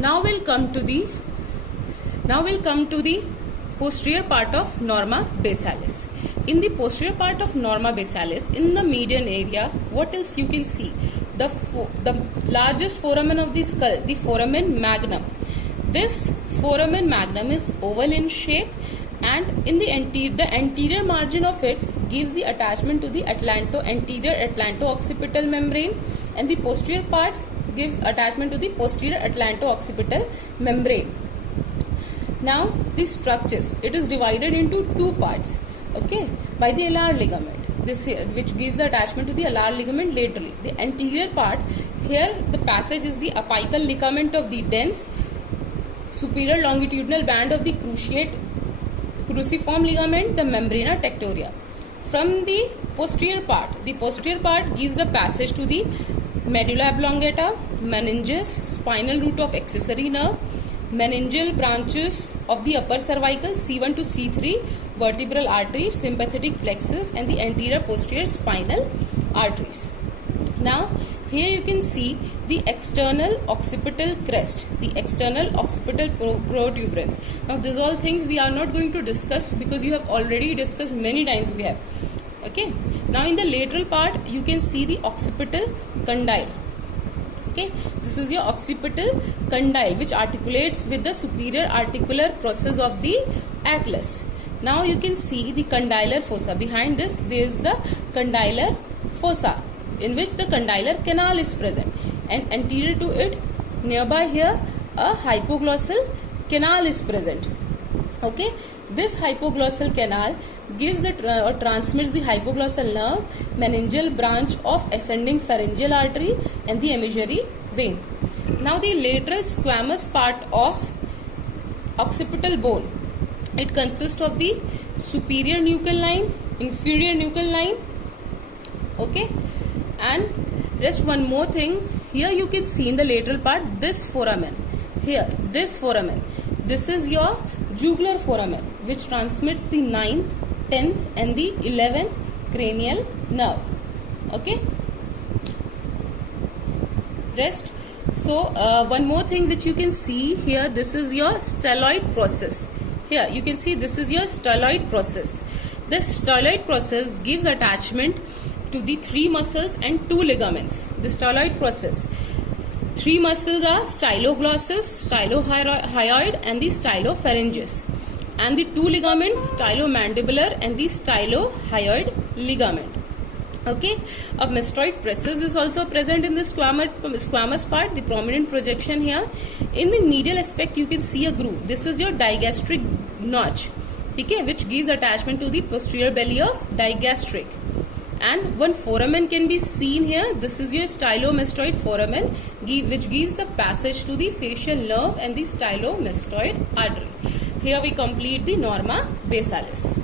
Now we'll come to the posterior part of Norma basalis. In the posterior part of Norma basalis, in the median area, what else you can see? The largest foramen of the skull, the foramen magnum. This foramen magnum is oval in shape, and in the anterior margin of it gives the attachment to the anterior atlanto-occipital membrane, and the posterior parts gives attachment to the posterior atlanto-occipital membrane. Now the structures, it is divided into two parts, okay, by the alar ligament, this here, which gives the attachment to the alar ligament laterally. The anterior part, here the passage is the apical ligament of the dense superior longitudinal band of the cruciform ligament, the membrana tectoria. From the posterior part gives a passage to the medulla oblongata, meninges, spinal root of accessory nerve, meningeal branches of the upper cervical C1 to C3, vertebral artery, sympathetic plexus, and the anterior posterior spinal arteries. Now here you can see the external occipital crest, the external occipital protuberance. Now these all things we are not going to discuss because you have already discussed many times we have. Okay. Now in the lateral part you can see the occipital condyle. Okay, this is your occipital condyle which articulates with the superior articular process of the atlas. Now you can see the condylar fossa. Behind this there is the condylar fossa, in which the condylar canal is present, and anterior to it, nearby here, a hypoglossal canal is present. Okay, this hypoglossal canal gives or transmits the hypoglossal nerve, meningeal branch of ascending pharyngeal artery, and the emissory vein. Now the lateral squamous part of occipital bone, it consists of the superior nuchal line, inferior nuchal line, okay, and just one more thing, here you can see in the lateral part this foramen, here this foramen, this is your jugular foramen which transmits the 9th, 10th and the 11th cranial nerve. Okay, rest. So one more thing which you can see here, this is your styloid process. Here you can see this is your styloid process. This styloid process gives attachment to the 3 muscles and 2 ligaments. The styloid process, 3 muscles are styloglossus, stylohyoid and the stylopharyngeus, and the 2 ligaments, stylomandibular and the stylohyoid ligament. Okay, a mastoid process is also present in the squamous part, the prominent projection here. In the medial aspect you can see a groove. This is your digastric notch, okay, which gives attachment to the posterior belly of digastric. And one foramen can be seen here. This is your stylomastoid foramen, which gives the passage to the facial nerve and the stylomastoid artery. Here we complete the Norma basalis.